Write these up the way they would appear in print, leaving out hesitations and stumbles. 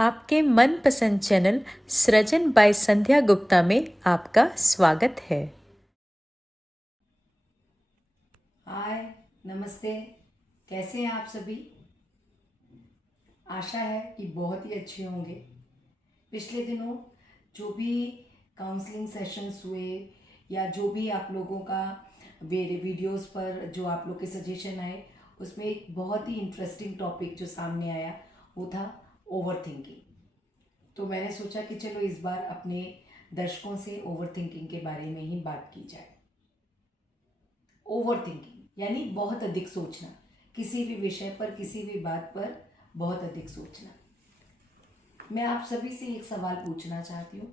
आपके मनपसंद चैनल सृजन बाय संध्या गुप्ता में आपका स्वागत है। हाय, नमस्ते। कैसे हैं आप सभी? आशा है कि बहुत ही अच्छे होंगे। पिछले दिनों जो भी काउंसलिंग सेशंस हुए या जो भी आप लोगों का मेरे वीडियोस पर जो आप लोग के सजेशन आए, उसमें एक बहुत ही इंटरेस्टिंग टॉपिक जो सामने आया वो था ओवर थिंकिंग। तो मैंने सोचा कि चलो इस बार अपने दर्शकों से ओवर थिंकिंग के बारे में ही बात की जाए। ओवर थिंकिंग यानी बहुत अधिक सोचना, किसी भी विषय पर, किसी भी बात पर बहुत अधिक सोचना। मैं आप सभी से एक सवाल पूछना चाहती हूँ,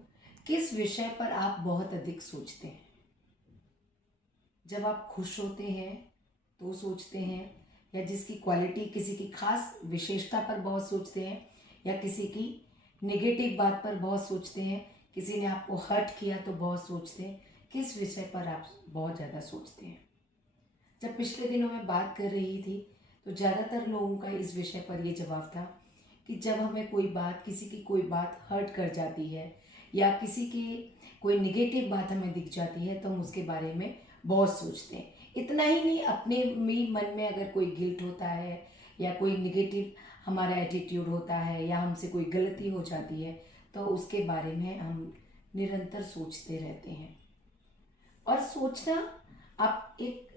किस विषय पर आप बहुत अधिक सोचते हैं? जब आप खुश होते हैं तो सोचते हैं, या जिसकी क्वालिटी, किसी की खास विशेषता पर बहुत सोचते हैं, या किसी की नेगेटिव बात पर बहुत सोचते हैं, किसी ने आपको हर्ट किया तो बहुत सोचते हैं। किस विषय पर आप बहुत ज़्यादा सोचते हैं? जब पिछले दिनों में बात कर रही थी तो ज़्यादातर लोगों का इस विषय पर ये जवाब था कि जब हमें कोई बात, किसी की कोई बात हर्ट कर जाती है या किसी की कोई निगेटिव बात हमें दिख जाती है तो हम उसके बारे में बहुत सोचते हैं। इतना ही नहीं, अपने भी मन में अगर कोई गिल्ट होता है या कोई निगेटिव हमारा एटीट्यूड होता है या हमसे कोई गलती हो जाती है तो उसके बारे में हम निरंतर सोचते रहते हैं। और सोचना, आप एक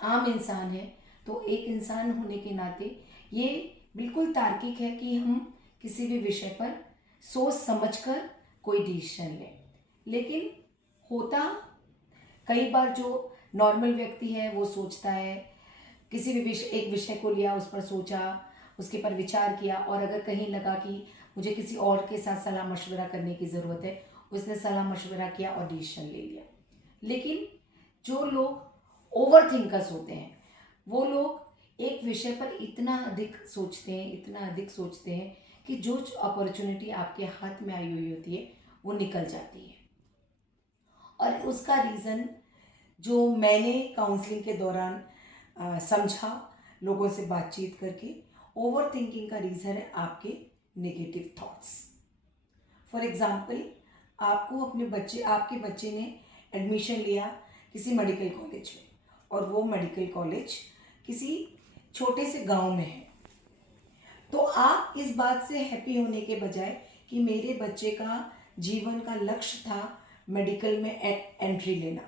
आम इंसान है तो एक इंसान होने के नाते ये बिल्कुल तार्किक है कि हम किसी भी विषय पर सोच समझकर कोई डिसीजन लें। लेकिन होता कई बार, जो नॉर्मल व्यक्ति है वो सोचता है, किसी भी एक विषय को लिया, उस पर सोचा, उसके पर विचार किया, और अगर कहीं लगा कि मुझे किसी और के साथ सलाह मशवरा करने की ज़रूरत है, उसने सलाह मशवरा किया और डिसीजन ले लिया। लेकिन जो लोग ओवर थिंकर्स होते हैं वो लोग एक विषय पर इतना अधिक सोचते हैं, इतना अधिक सोचते हैं कि जो अपॉर्चुनिटी आपके हाथ में आई हुई होती है वो निकल जाती है। और उसका रीज़न जो मैंने काउंसलिंग के दौरान समझा, लोगों से बातचीत करके, ओवर थिंकिंग का रीज़न है आपके नेगेटिव थॉट्स। फॉर एग्ज़ाम्पल, आपके बच्चे ने एडमिशन लिया किसी मेडिकल कॉलेज में, और वो मेडिकल कॉलेज किसी छोटे से गांव में है। तो आप इस बात से हैप्पी होने के बजाय कि मेरे बच्चे का जीवन का लक्ष्य था मेडिकल में एंट्री लेना,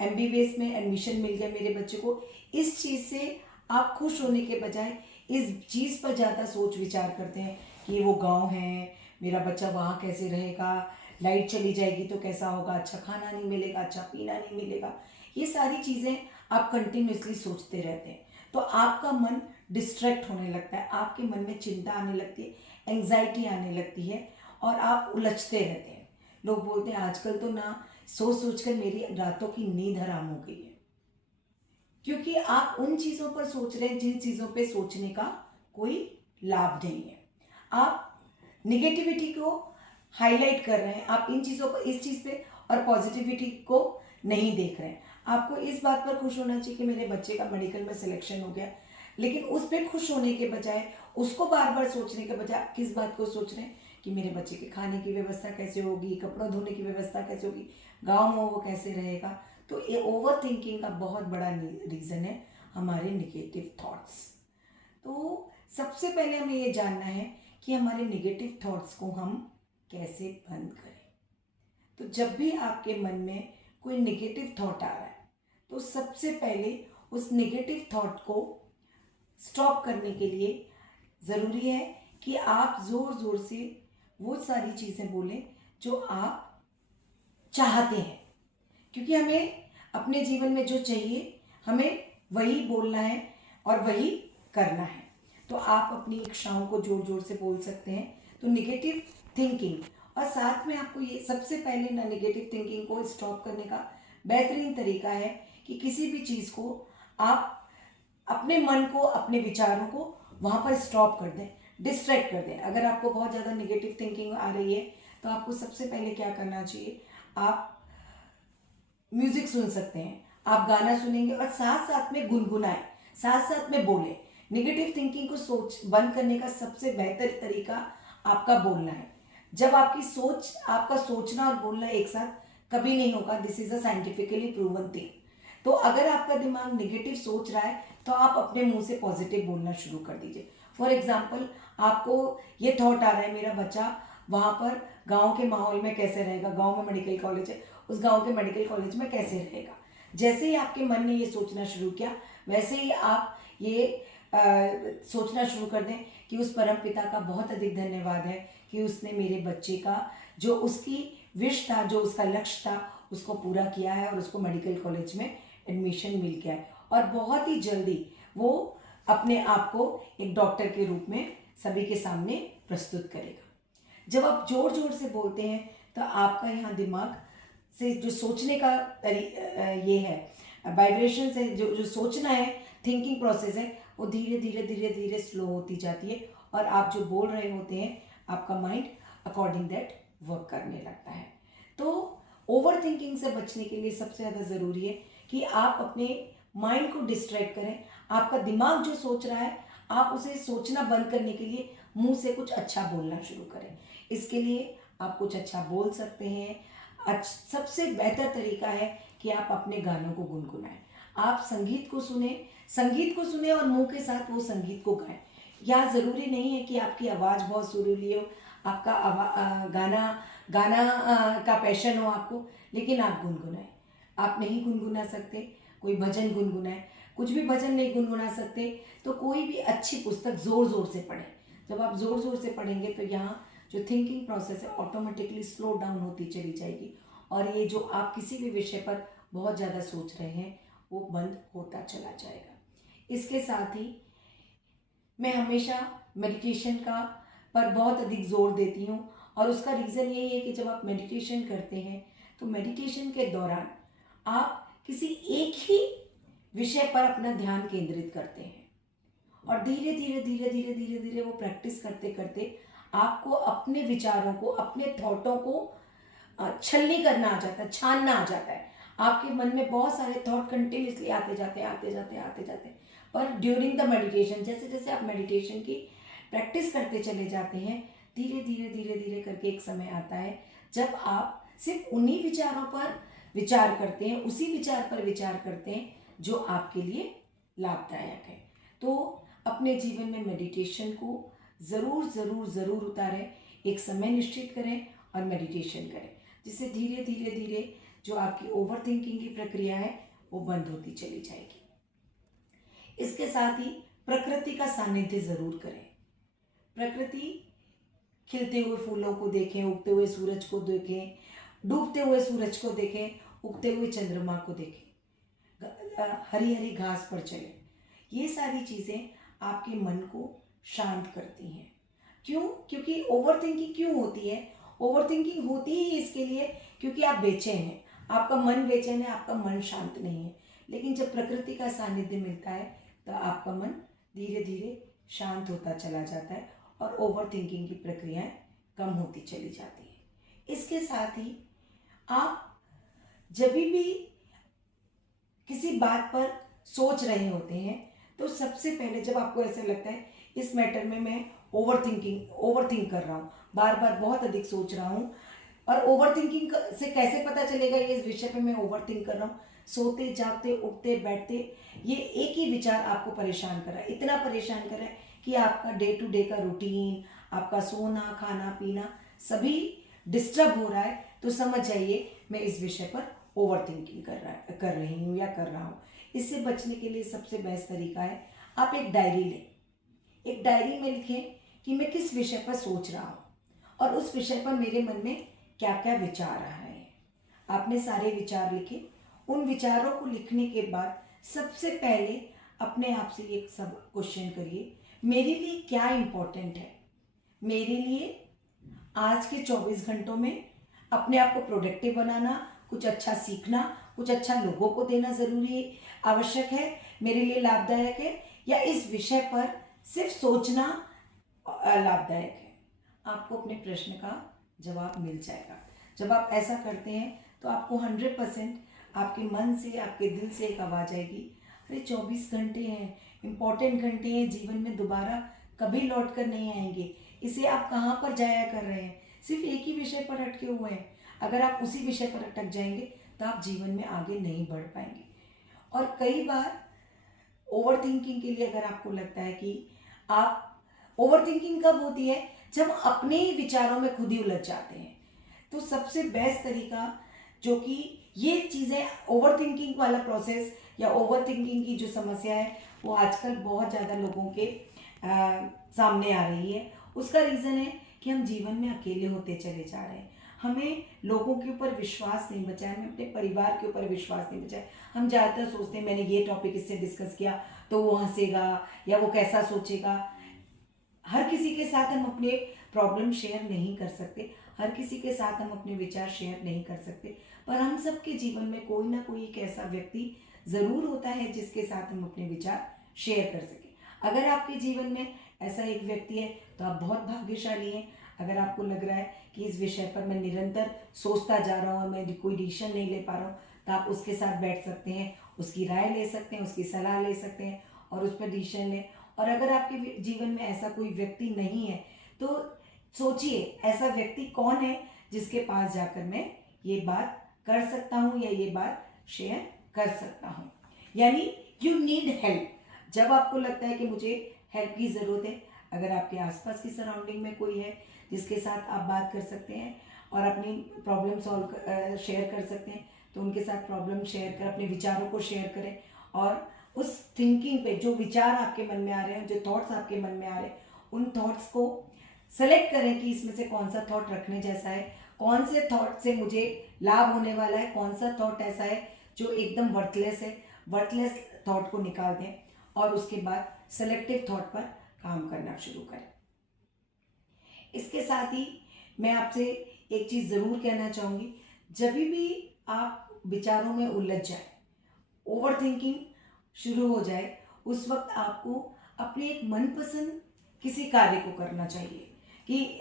एमबीबीएस में एडमिशन मिल गया मेरे बच्चे को, इस चीज़ से आप खुश होने के बजाय इस चीज़ पर ज़्यादा सोच विचार करते हैं कि वो गांव है, मेरा बच्चा वहाँ कैसे रहेगा, लाइट चली जाएगी तो कैसा होगा, अच्छा खाना नहीं मिलेगा, अच्छा पीना नहीं मिलेगा। ये सारी चीज़ें आप कंटिन्यूसली सोचते रहते हैं तो आपका मन डिस्ट्रैक्ट होने लगता है, आपके मन में चिंता आने लगती है, एंग्जाइटी आने लगती है, और आप उलझते रहते हैं। लोग बोलते हैं आजकल तो ना सोच सोचकर मेरी रातों की नींद हराम हो गई है, क्योंकि आप उन चीज़ों पर सोच रहे हैं जिन चीज़ों पे सोचने का कोई लाभ नहीं है। आप निगेटिविटी को हाईलाइट कर रहे हैं, आप इन चीज़ों पर, इस चीज़ पे, और पॉजिटिविटी को नहीं देख रहे हैं। आपको इस बात पर खुश होना चाहिए कि मेरे बच्चे का मेडिकल में सिलेक्शन हो गया, लेकिन उस पर खुश होने के बजाय, उसको बार बार सोचने के बजाय आप किस बात को सोच रहे हैं कि मेरे बच्चे के खाने की व्यवस्था कैसे होगी, कपड़ों धोने की व्यवस्था कैसे होगी, गाँव में वो कैसे रहेगा। तो ये ओवर थिंकिंग का बहुत बड़ा रीज़न है हमारे निगेटिव थॉट्स। तो सबसे पहले हमें ये जानना है कि हमारे निगेटिव थॉट्स को हम कैसे बंद करें। तो जब भी आपके मन में कोई निगेटिव थॉट आ रहा है तो सबसे पहले उस निगेटिव थॉट को स्टॉप करने के लिए ज़रूरी है कि आप ज़ोर ज़ोर से वो सारी चीज़ें बोलें जो आप चाहते हैं, क्योंकि हमें अपने जीवन में जो चाहिए हमें वही बोलना है और वही करना है। तो आप अपनी इच्छाओं को जोर जोर से बोल सकते हैं। तो निगेटिव थिंकिंग, और साथ में आपको ये सबसे पहले ना निगेटिव थिंकिंग को स्टॉप करने का बेहतरीन तरीका है कि किसी भी चीज़ को आप अपने मन को, अपने विचारों को वहाँ पर स्टॉप कर दें, डिस्ट्रैक्ट कर दें। अगर आपको बहुत ज़्यादा निगेटिव थिंकिंग आ रही है तो आपको सबसे पहले क्या करना चाहिए, आप म्यूजिक सुन सकते हैं, आप गाना सुनेंगे और साथ साथ में गुनगुनाएं, साथ साथ में बोलें। निगेटिव थिंकिंग को सोच बंद करने का सबसे बेहतर तरीका आपका बोलना है। जब आपकी सोच, आपका सोचना और बोलना एक साथ कभी नहीं होगा। This is a scientifically proven thing. तो अगर आपका दिमाग नेगेटिव सोच रहा है तो आप अपने मुंह से पॉजिटिव बोलना शुरू कर दीजिए। फॉर एग्जाम्पल, आपको ये थॉट आ रहा है मेरा बच्चा वहाँ पर गांव के माहौल में कैसे रहेगा, गांव में मेडिकल कॉलेज है, उस गांव के मेडिकल कॉलेज में कैसे रहेगा। जैसे ही आपके मन ने ये सोचना शुरू किया, वैसे ही आप ये सोचना शुरू कर दें कि उस परम पिता का बहुत अधिक धन्यवाद है कि उसने मेरे बच्चे का जो उसकी विश था, जो उसका लक्ष्य था, उसको पूरा किया है और उसको मेडिकल कॉलेज में एडमिशन मिल गया है और बहुत ही जल्दी वो अपने आप को एक डॉक्टर के रूप में सभी के सामने प्रस्तुत करेगा। जब आप जोर जोर से बोलते हैं तो आपका यहाँ दिमाग से जो सोचने का ये है, वाइब्रेशन से जो सोचना है, थिंकिंग प्रोसेस है, वो धीरे धीरे धीरे धीरे स्लो होती जाती है और आप जो बोल रहे होते हैं आपका माइंड अकॉर्डिंग दैट वर्क करने लगता है। तो ओवर थिंकिंग से बचने के लिए सबसे ज़्यादा ज़रूरी है कि आप अपने माइंड को डिस्ट्रैक्ट करें। आपका दिमाग जो सोच रहा है आप उसे सोचना बंद करने के लिए मुंह से कुछ अच्छा बोलना शुरू करें। इसके लिए आप कुछ अच्छा बोल सकते हैं। सबसे बेहतर तरीका है कि आप अपने गानों को गुनगुनाएं। आप संगीत को सुने और मुंह के साथ वो संगीत को गाएं। यह ज़रूरी नहीं है कि आपकी आवाज़ बहुत सुरीली हो, आपका गाना का पैशन हो आपको, लेकिन आप गुनगुनाएं। आप नहीं गुनगुना सकते, कोई भजन गुनगुनाएं। कुछ भी भजन नहीं गुनगुना सकते तो कोई भी अच्छी पुस्तक ज़ोर ज़ोर से पढ़ें। जब आप ज़ोर ज़ोर से पढ़ेंगे तो यहाँ जो थिंकिंग प्रोसेस है ऑटोमेटिकली स्लो डाउन होती चली जाएगी और ये जो आप किसी भी विषय पर बहुत ज़्यादा सोच रहे हैं वो बंद होता चला जाएगा। इसके साथ ही मैं हमेशा मेडिटेशन पर बहुत अधिक जोर देती हूँ और उसका रीज़न यही है कि जब आप मेडिटेशन करते हैं तो मेडिटेशन के दौरान आप किसी एक ही विषय पर अपना ध्यान केंद्रित करते हैं और धीरे धीरे धीरे धीरे धीरे धीरे वो प्रैक्टिस करते करते आपको अपने विचारों को, अपने थॉटों को छलनी करना आ जाता है, छानना आ जाता है। आपके मन में बहुत सारे थॉट कंटिन्यूसली आते जाते हैं पर ड्यूरिंग द मेडिटेशन, जैसे जैसे आप मेडिटेशन की प्रैक्टिस करते चले जाते हैं, धीरे धीरे धीरे धीरे करके एक समय आता है जब आप सिर्फ उन्हीं विचारों पर विचार करते हैं, उसी विचार पर विचार करते हैं जो आपके लिए लाभदायक है। तो अपने जीवन में मेडिटेशन को ज़रूर ज़रूर ज़रूर उतारें, एक समय निश्चित करें और मेडिटेशन करें, जिससे धीरे धीरे धीरे जो आपकी ओवर थिंकिंग की प्रक्रिया है वो बंद होती चली जाएगी। इसके साथ ही प्रकृति का सानिध्य ज़रूर करें। प्रकृति, खिलते हुए फूलों को देखें, उगते हुए सूरज को देखें, डूबते हुए सूरज को देखें, उगते हुए चंद्रमा को देखें, हरी हरी घास पर चलें। ये सारी चीज़ें आपके मन को शांत करती हैं। क्यों? क्योंकि ओवर थिंकिंग क्यों होती है? ओवर थिंकिंग होती ही इसके लिए क्योंकि आप बेचैन हैं, आपका मन बेचैन है, आपका मन शांत नहीं है। लेकिन जब प्रकृति का सानिध्य मिलता है तो आपका मन धीरे धीरे शांत होता चला जाता है और ओवर थिंकिंग की प्रक्रियाएं कम होती चली जाती है। इसके साथ ही आप जब भी किसी बात पर सोच रहे होते हैं तो सबसे पहले जब आपको ऐसा लगता है इस मैटर में मैं ओवर थिंक कर रहा हूँ, बार बार बहुत अधिक सोच रहा हूँ, और ओवर थिंकिंग से कैसे पता चलेगा ये इस विषय पे मैं ओवर थिंक कर रहा हूँ? सोते जागते उठते बैठते ये एक ही विचार आपको परेशान कर रहा है, इतना परेशान कर रहा है कि आपका डे टू डे का रूटीन, आपका सोना खाना पीना सभी डिस्टर्ब हो रहा है। तो समझ जाइए मैं इस विषय पर ओवर थिंकिंग कर रही हूँ या कर रहा हूँ। इससे बचने के लिए सबसे बेस्ट तरीका है आप एक डायरी लें। एक डायरी में लिखें कि मैं किस विषय पर सोच रहा हूँ और उस विषय पर मेरे मन में क्या क्या विचार आ रहे हैं। आपने सारे विचार लिखे। उन विचारों को लिखने के बाद सबसे पहले अपने आप से एक सब क्वेश्चन करिए, मेरे लिए क्या इम्पोर्टेंट है? मेरे लिए आज के 24 घंटों में अपने आप को प्रोडक्टिव बनाना, कुछ अच्छा सीखना, कुछ अच्छा लोगों को देना ज़रूरी आवश्यक है, मेरे लिए लाभदायक है, या इस विषय पर सिर्फ सोचना लाभदायक है? आपको अपने प्रश्न का जवाब मिल जाएगा। जब आप ऐसा करते हैं तो आपको 100% आपके मन से, आपके दिल से एक आवाज़ आएगी, अरे 24 घंटे हैं, इम्पॉर्टेंट घंटे हैं, जीवन में दोबारा कभी लौट कर नहीं आएंगे, इसे आप कहाँ पर जाया कर रहे हैं, सिर्फ एक ही विषय पर अटके हुए हैं। अगर आप उसी विषय पर अटक जाएंगे तो आप जीवन में आगे नहीं बढ़ पाएंगे। और कई बार ओवर थिंकिंग के लिए अगर आपको लगता है कि आप ओवर थिंकिंग कब होती है, जब अपने ही विचारों में खुद ही उलझ जाते हैं। तो सबसे बेस्ट तरीका जो कि ये चीज़ें ओवर थिंकिंग वाला प्रोसेस या ओवर थिंकिंग की जो समस्या है वो आजकल बहुत ज़्यादा लोगों के सामने आ रही है, उसका रीज़न है कि हम जीवन में अकेले होते चले जा रहे हैं। हमें लोगों के ऊपर विश्वास नहीं बचा है, हमें अपने परिवार के ऊपर विश्वास नहीं बचा है। हम ज़्यादातर सोचते हैं मैंने ये टॉपिक इससे डिस्कस किया तो वो हंसेगा या वो कैसा सोचेगा। हर किसी के साथ हम अपने प्रॉब्लम शेयर नहीं कर सकते, हर किसी के साथ हम अपने विचार शेयर नहीं कर सकते, पर हम सबके जीवन में कोई ना कोई एक ऐसा व्यक्ति ज़रूर होता है जिसके साथ हम अपने विचार शेयर कर सकें। अगर आपके जीवन में ऐसा एक व्यक्ति है तो आप बहुत भाग्यशाली हैं। अगर आपको लग रहा है कि इस विषय पर मैं निरंतर सोचता जा रहा हूँ और मैं कोई डिसीजन नहीं ले पा रहा हूँ, तो आप उसके साथ बैठ सकते हैं, उसकी राय ले सकते हैं, उसकी सलाह ले सकते हैं और उस पर डिसीजन लें। और अगर आपके जीवन में ऐसा कोई व्यक्ति नहीं है तो सोचिए ऐसा व्यक्ति कौन है जिसके पास जाकर मैं ये बात कर सकता हूँ या ये बात शेयर कर सकता हूँ। यानी यू नीड हेल्प। जब आपको लगता है कि मुझे हेल्प की ज़रूरत है, अगर आपके आसपास की सराउंडिंग में कोई है जिसके साथ आप बात कर सकते हैं और अपनी प्रॉब्लम सॉल्व शेयर कर सकते हैं, तो उनके साथ प्रॉब्लम शेयर कर अपने विचारों को शेयर करें और उस थिंकिंग पे जो विचार आपके मन में आ रहे हैं, जो थॉट्स आपके मन में आ रहे हैं, उन थॉट्स को सेलेक्ट करें कि इसमें से कौन सा थॉट रखने जैसा है, कौन से थॉट से मुझे लाभ होने वाला है, कौन सा थॉट ऐसा है जो एकदम वर्थलेस है। वर्थलेस थॉट को निकाल दें और उसके बाद सेलेक्टिव थॉट पर काम करना शुरू करें। इसके साथ ही मैं आपसे एक चीज़ ज़रूर कहना चाहूँगी, जब भी आप विचारों में उलझ जाए, ओवर थिंकिंग शुरू हो जाए, उस वक्त आपको अपने एक मनपसंद किसी कार्य को करना चाहिए कि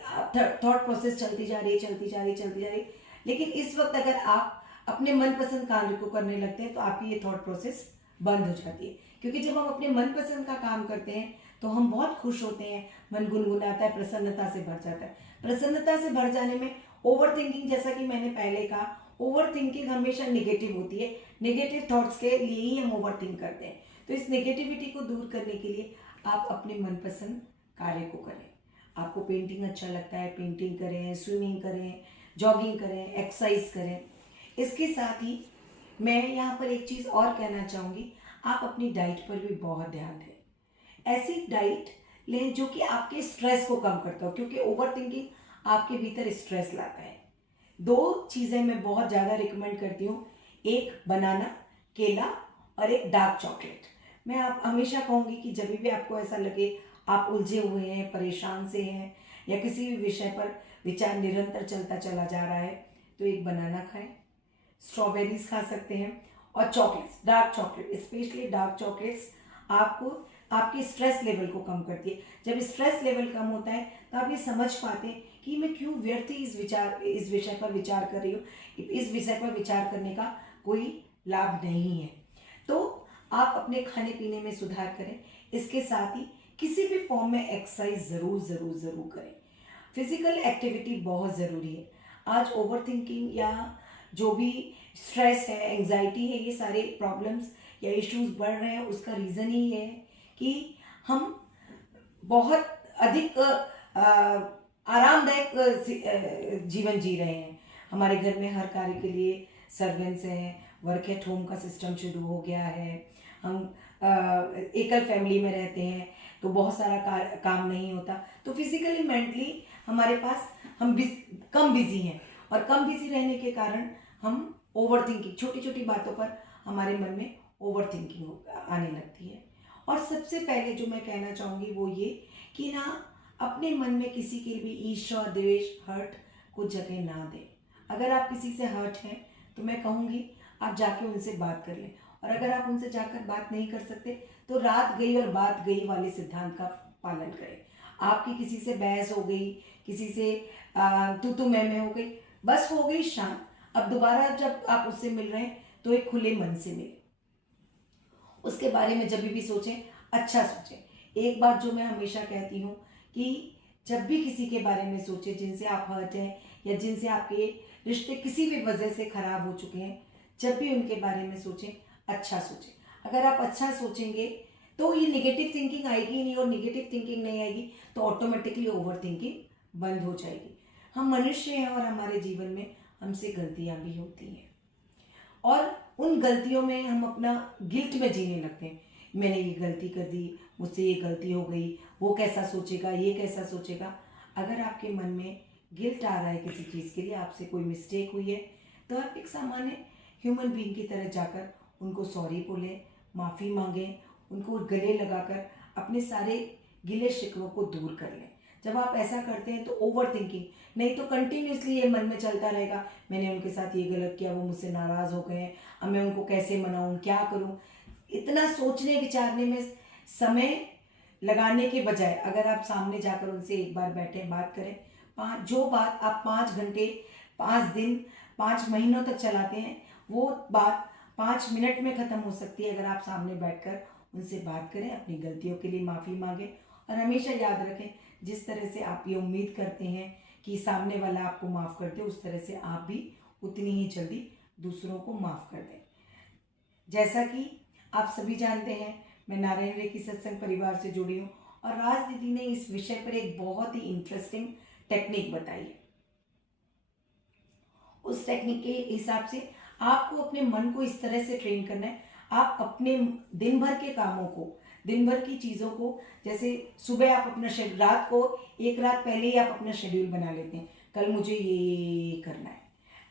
थॉट प्रोसेस चलती जा रही है, लेकिन इस वक्त अगर आप अपने मनपसंद कार्य को करने लगते हैं तो आपकी ये थॉट प्रोसेस बंद हो जाती है। क्योंकि जब हम अपने मनपसंद का काम करते हैं तो हम बहुत खुश होते हैं, मन गुनगुनाता है, प्रसन्नता से भर जाता है। प्रसन्नता से भर जाने में ओवर थिंकिंग, जैसा कि मैंने पहले कहा, ओवर थिंकिंग हमेशा नेगेटिव होती है। नेगेटिव थॉट्स के लिए ही हम ओवर थिंक करते हैं। तो इस नेगेटिविटी को दूर करने के लिए आप अपने मनपसंद कार्य को करें। आपको पेंटिंग अच्छा लगता है, पेंटिंग करें, स्विमिंग करें, जॉगिंग करें, एक्सरसाइज करें। इसके साथ ही मैं यहाँ पर एक चीज़ और कहना चाहूँगी, आप अपनी डाइट पर भी बहुत ध्यान दें। ऐसी डाइट लें जो कि आपके स्ट्रेस को कम करता हो, क्योंकि ओवर थिंकिंग आपके भीतर स्ट्रेस लाता है। 2 चीज़ें मैं बहुत ज़्यादा रिकमेंड करती हूँ, एक बनाना, केला और एक डार्क चॉकलेट। मैं आप हमेशा कहूँगी कि जब भी आपको ऐसा लगे आप उलझे हुए हैं, परेशान से हैं या किसी भी विषय पर विचार निरंतर चलता चला जा रहा है, तो एक बनाना खाएं, स्ट्रॉबेरीज खा सकते हैं और chocolates, dark chocolate, specially dark chocolates आपको आपके स्ट्रेस लेवल को कम करती है। जब स्ट्रेस लेवल कम होता है तो आप ये समझ पाते हैं कि मैं क्यों व्यर्थ ही इस विषय पर विचार कर रही हूँ, इस विषय पर विचार करने का कोई लाभ नहीं है। तो आप अपने खाने पीने में सुधार करें। इसके साथ ही किसी भी फॉर्म में एक्सरसाइज ज़रूर करें। फिजिकल एक्टिविटी बहुत ज़रूरी है। आज ओवर थिंकिंग या जो भी स्ट्रेस है, एंजाइटी है, ये सारे प्रॉब्लम्स या इश्यूज बढ़ रहे हैं, उसका रीज़न ही है कि हम बहुत अधिक आरामदायक जीवन जी रहे हैं। हमारे घर में हर कार्य के लिए सर्वेंट्स हैं, वर्क एट होम का सिस्टम शुरू हो गया है, हम एकल फैमिली में रहते हैं तो बहुत सारा काम नहीं होता, तो फिजिकली मेंटली हमारे पास हम कम बिजी हैं और कम बिजी रहने के कारण हम ओवर थिंकिंग, छोटी छोटी बातों पर हमारे मन में ओवर थिंकिंग आने लगती है। और सबसे पहले जो मैं कहना चाहूँगी वो ये कि ना अपने मन में किसी के भी ईर्ष्या, द्वेष, हर्ट को जगह ना दें। अगर आप किसी से हर्ट हैं तो मैं कहूँगी आप जाके उनसे बात कर लें, और अगर आप उनसे जाकर बात नहीं कर सकते तो रात गई और बात गई वाले सिद्धांत का पालन करें। आपकी किसी से बहस हो गई, किसी से तू मैं हो गई, बस हो गई शांत। अब दोबारा जब आप उससे मिल रहे हैं तो एक खुले मन से मिलें। उसके बारे में जब भी सोचें, अच्छा सोचें। एक बात जो मैं हमेशा कहती हूँ कि जब भी किसी के बारे में सोचें जिनसे आप हर्ट हैं या जिनसे आपके रिश्ते किसी भी वजह से खराब हो चुके हैं, जब भी उनके बारे में सोचें, अच्छा सोचें। अगर आप अच्छा सोचेंगे तो ये नेगेटिव थिंकिंग आएगी ही नहीं, और नेगेटिव थिंकिंग नहीं आएगी तो ऑटोमेटिकली ओवर थिंकिंग बंद हो जाएगी। हम मनुष्य हैं और हमारे जीवन में हमसे गलतियां भी होती हैं, और उन गलतियों में हम अपना गिल्ट में जीने लगते हैं। मैंने ये गलती कर दी, मुझसे ये गलती हो गई, वो कैसा सोचेगा, ये कैसा सोचेगा। अगर आपके मन में गिल्ट आ रहा है किसी चीज़ के लिए, आपसे कोई मिस्टेक हुई है, तो आप एक सामान्य ह्यूमन बीइंग की तरह जाकर उनको सॉरी बोलें, माफ़ी मांगें, उनको गले लगाकर अपने सारे गिले शिकवों को दूर कर लें। जब आप ऐसा करते हैं तो ओवर थिंकिंग नहीं तो कंटिन्यूसली ये मन में चलता रहेगा, मैंने उनके साथ ये गलत किया, वो मुझसे नाराज़ हो गए हैं, अब मैं उनको कैसे मनाऊं, क्या करूं। इतना सोचने विचारने में समय लगाने के बजाय अगर आप सामने जाकर उनसे एक बार बैठे बात करें, जो बात आप 5 घंटे, 5 दिन, 5 महीनों तक चलाते हैं, वो बात 5 मिनट में ख़त्म हो सकती है अगर आप सामने बैठकर उनसे बात करें, अपनी गलतियों के लिए माफ़ी मांगें। और हमेशा याद रखें, जिस तरह से आप ये उम्मीद करते हैं कि सामने वाला आपको माफ़ कर दे, उस तरह से आप भी उतनी ही जल्दी दूसरों को माफ़ कर दें। जैसा कि आप सभी जानते हैं, मैं नारायण रेखी सत्संग परिवार से जुड़ी हूँ, और राज दीदी ने इस विषय पर एक बहुत ही इंटरेस्टिंग टेक्निक बताई है। उस टेक्निक के हिसाब से आपको अपने मन को इस तरह से ट्रेन करना है, आप अपने दिन भर के कामों को, दिन भर की चीज़ों को, जैसे सुबह आप अपना रात को एक रात पहले ही आप अपना शेड्यूल बना लेते हैं, कल मुझे ये करना है,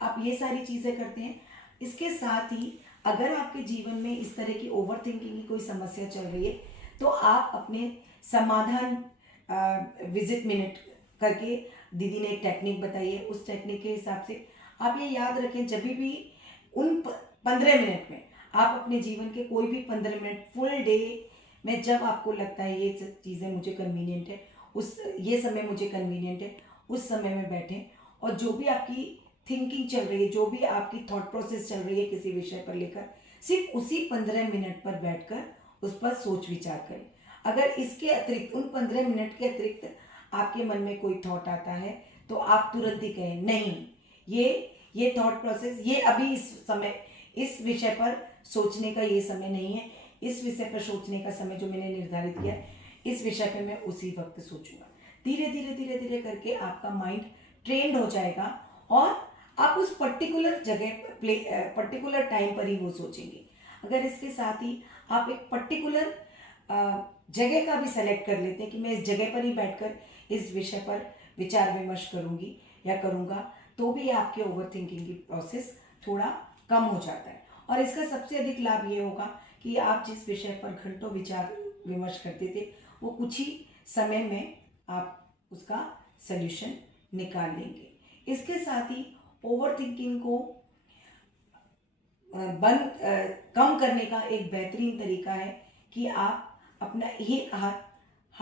आप ये सारी चीज़ें करते हैं। इसके साथ ही अगर आपके जीवन में इस तरह की ओवर थिंकिंग की कोई समस्या चल रही है, तो आप अपने समाधान विजिट मिनट करके दीदी ने एक टेक्निक बताई है, उस टेक्निक के हिसाब से आप ये याद रखें, जब भी उन 15 मिनट में आप अपने जीवन के कोई भी 15 मिनट फुल डे में, जब आपको लगता है ये चीज़ें मुझे कन्वीनियंट है, ये समय मुझे कन्वीनियंट है, उस समय में बैठें, और जो भी आपकी थिंकिंग चल रही है, जो भी आपकी थॉट प्रोसेस चल रही है किसी विषय पर लेकर, सिर्फ उसी 15 मिनट पर बैठकर उस पर सोच विचार करें। अगर इसके अतिरिक्त, उन 15 मिनट के अतिरिक्त आपके मन में कोई थॉट आता है, तो आप तुरंत ही कहें, नहीं, ये थॉट प्रोसेस, ये अभी इस समय इस विषय पर सोचने का ये समय नहीं है, इस विषय पर सोचने का समय जो मैंने निर्धारित किया, इस विषय पर मैं उसी वक्त सोचूंगा। धीरे धीरे धीरे धीरे करके आपका माइंड ट्रेंड हो जाएगा, और आप उस पर्टिकुलर जगह पर्टिकुलर टाइम पर ही वो सोचेंगे। अगर इसके साथ ही आप एक पर्टिकुलर जगह का भी सेलेक्ट कर लेते हैं कि मैं इस जगह पर ही बैठकर इस विषय पर विचार विमर्श करूंगी या करूंगा, तो भी आपके ओवर थिंकिंग की प्रोसेस थोड़ा कम हो जाता है। और इसका सबसे अधिक लाभ ये होगा कि आप जिस विषय पर घंटों विचार विमर्श करते थे, वो कुछ ही समय में आप उसका सल्यूशन निकाल लेंगे। इसके साथ ही ओवर थिंकिंग को कम करने का एक बेहतरीन तरीका है कि आप अपना एक हाथ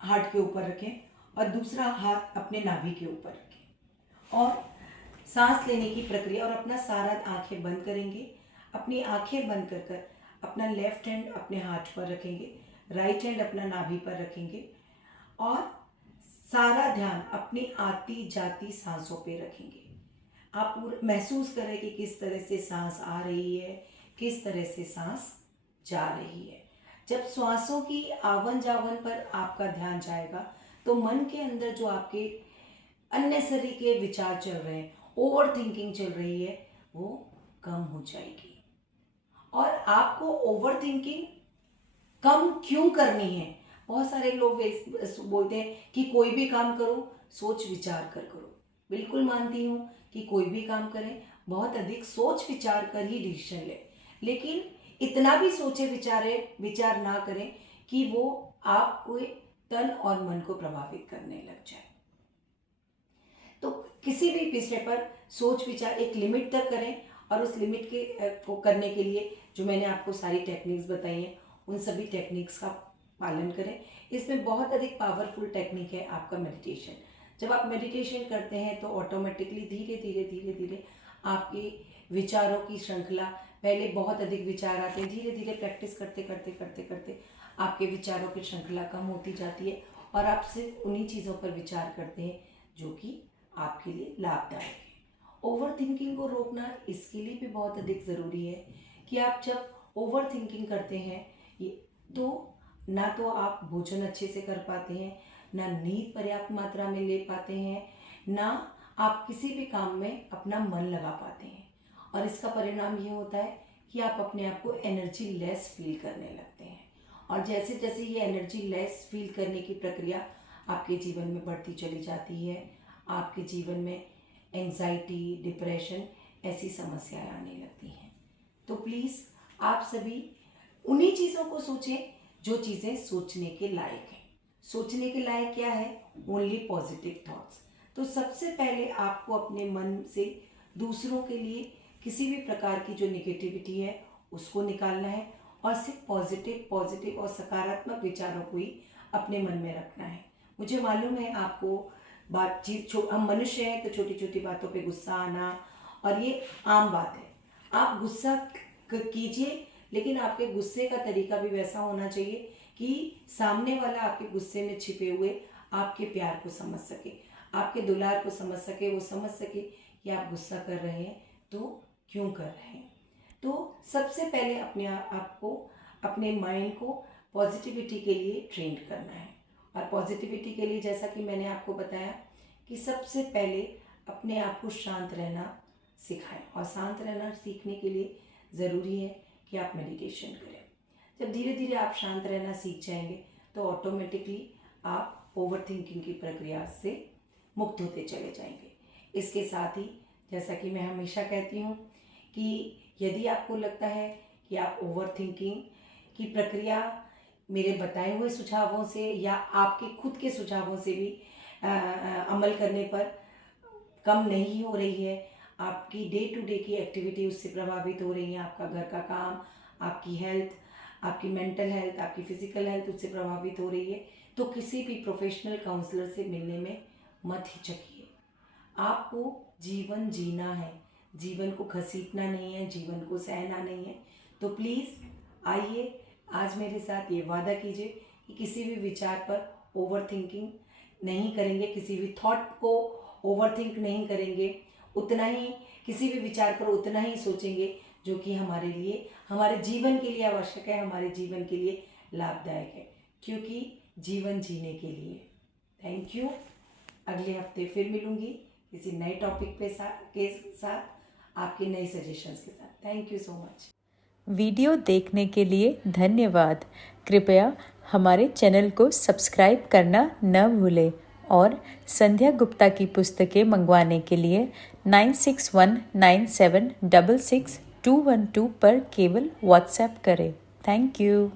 हार्ट के ऊपर रखें और दूसरा हाथ अपने नाभि के ऊपर रखें, और सांस लेने की प्रक्रिया, और अपना सारा आंखें बंद करेंगे। अपनी आंखें बंद कर कर अपना लेफ्ट हैंड अपने हार्ट पर रखेंगे, राइट हैंड अपना नाभि पर रखेंगे, और सारा ध्यान अपनी आती जाती सांसों पे रखेंगे। आप महसूस करें कि किस तरह से सांस आ रही है, किस तरह से सांस जा रही है। जब श्वासों की आवन जावन पर आपका ध्यान जाएगा, तो मन के अंदर जो आपके अननेसेसरी के विचार चल रहे हैं, ओवर थिंकिंग चल रही है, वो कम हो जाएगी। और आपको ओवर थिंकिंग कम क्यों करनी है? बहुत सारे लोग बोलते हैं कि कोई भी काम करो सोच विचार कर करो। बिल्कुल मानती हूँ कि कोई भी काम करें, बहुत अधिक सोच विचार कर ही डिसीजन लें, लेकिन इतना भी सोचे विचार ना करें कि वो आपको तन और मन को प्रभावित करने लग जाए। तो किसी भी विषय पर सोच विचार एक लिमिट तक करें, और उस लिमिट के को करने के लिए जो मैंने आपको सारी टेक्निक्स बताई हैं, उन सभी टेक्निक्स का पालन करें। इसमें बहुत अधिक पावरफुल टेक्निक है आपका मेडिटेशन। जब आप मेडिटेशन करते हैं तो ऑटोमेटिकली धीरे धीरे धीरे धीरे आपके विचारों की श्रृंखला, पहले बहुत अधिक विचार आते हैं, धीरे धीरे प्रैक्टिस करते करते करते करते आपके विचारों की श्रृंखला कम होती जाती है, और आप सिर्फ उन्हीं चीज़ों पर विचार करते हैं जो कि आपके लिए लाभदायक है। ओवर थिंकिंग को रोकना इसके लिए भी बहुत अधिक ज़रूरी है कि आप जब ओवर थिंकिंग करते हैं तो ना तो आप भोजन अच्छे से कर पाते हैं, ना नींद पर्याप्त मात्रा में ले पाते हैं, ना आप किसी भी काम में अपना मन लगा पाते हैं। और इसका परिणाम ये होता है कि आप अपने आप को एनर्जी लेस फील करने लगते हैं। और जैसे जैसे ये एनर्जी लेस फील करने की प्रक्रिया आपके जीवन में बढ़ती चली जाती है, आपके जीवन में एंजाइटी, डिप्रेशन ऐसी समस्याएं आने लगती हैं। तो प्लीज़ आप सभी उन्हीं चीज़ों को सोचें जो चीज़ें सोचने के लायक हैं। सोचने के लायक क्या है? Only positive thoughts. तो सबसे पहले आपको अपने मन से दूसरों के लिए किसी भी प्रकार की जो निगेटिविटी है उसको निकालना है और सिर्फ पॉजिटिव और सकारात्मक विचारों को ही अपने मन में रखना है। मुझे मालूम है आपको बातचीत, हम मनुष्य हैं तो छोटी छोटी बातों पे गुस्सा आना और ये आम बात है। आप गुस्सा कीजिए, लेकिन आपके गुस्से का तरीका भी वैसा होना चाहिए कि सामने वाला आपके गुस्से में छिपे हुए आपके प्यार को समझ सके, आपके दुलार को समझ सके, वो समझ सके कि आप गुस्सा कर रहे हैं तो क्यों कर रहे हैं। तो सबसे पहले अपने आपको अपने माइंड को पॉजिटिविटी के लिए ट्रेंड करना है। और पॉजिटिविटी के लिए जैसा कि मैंने आपको बताया कि सबसे पहले अपने आप को शांत रहना सिखाएं। और शांत रहना सीखने के लिए ज़रूरी है कि आप मेडिटेशन करें। जब धीरे धीरे आप शांत रहना सीख जाएंगे तो ऑटोमेटिकली आप ओवर थिंकिंग की प्रक्रिया से मुक्त होते चले जाएंगे। इसके साथ ही जैसा कि मैं हमेशा कहती हूँ कि यदि आपको लगता है कि आप ओवर थिंकिंग की प्रक्रिया मेरे बताए हुए सुझावों से या आपके खुद के सुझावों से भी अमल करने पर कम नहीं हो रही है, आपकी डे टू डे की एक्टिविटी उससे प्रभावित हो रही है, आपका घर का काम, आपकी हेल्थ, आपकी मेंटल हेल्थ, आपकी फिजिकल हेल्थ उससे प्रभावित हो रही है, तो किसी भी प्रोफेशनल काउंसलर से मिलने में मत हिचकिए। आपको जीवन जीना है, जीवन को घसीटना नहीं है, जीवन को सहना नहीं है। तो प्लीज़ आइए आज मेरे साथ ये वादा कीजिए कि किसी भी विचार पर ओवर थिंकिंग नहीं करेंगे, किसी भी थॉट को ओवर थिंक नहीं करेंगे, उतना ही किसी भी विचार पर उतना ही सोचेंगे जो कि हमारे लिए, हमारे जीवन के लिए आवश्यक है, हमारे जीवन के लिए लाभदायक है, क्योंकि जीवन जीने के लिए। Thank you. अगले हफ्ते फिर मिलूंगी किसी नए टॉपिक के साथ आपके नए सजेशंस के साथ। Thank you so much. Video देखने के लिए धन्यवाद। कृपया हमारे चैनल को सब्सक्राइब करना न भूलें और संध्या गुप्ता की पुस्तकें मंगवाने के लिए 9619766212 पर केवल व्हाट्सएप करें। Thank you.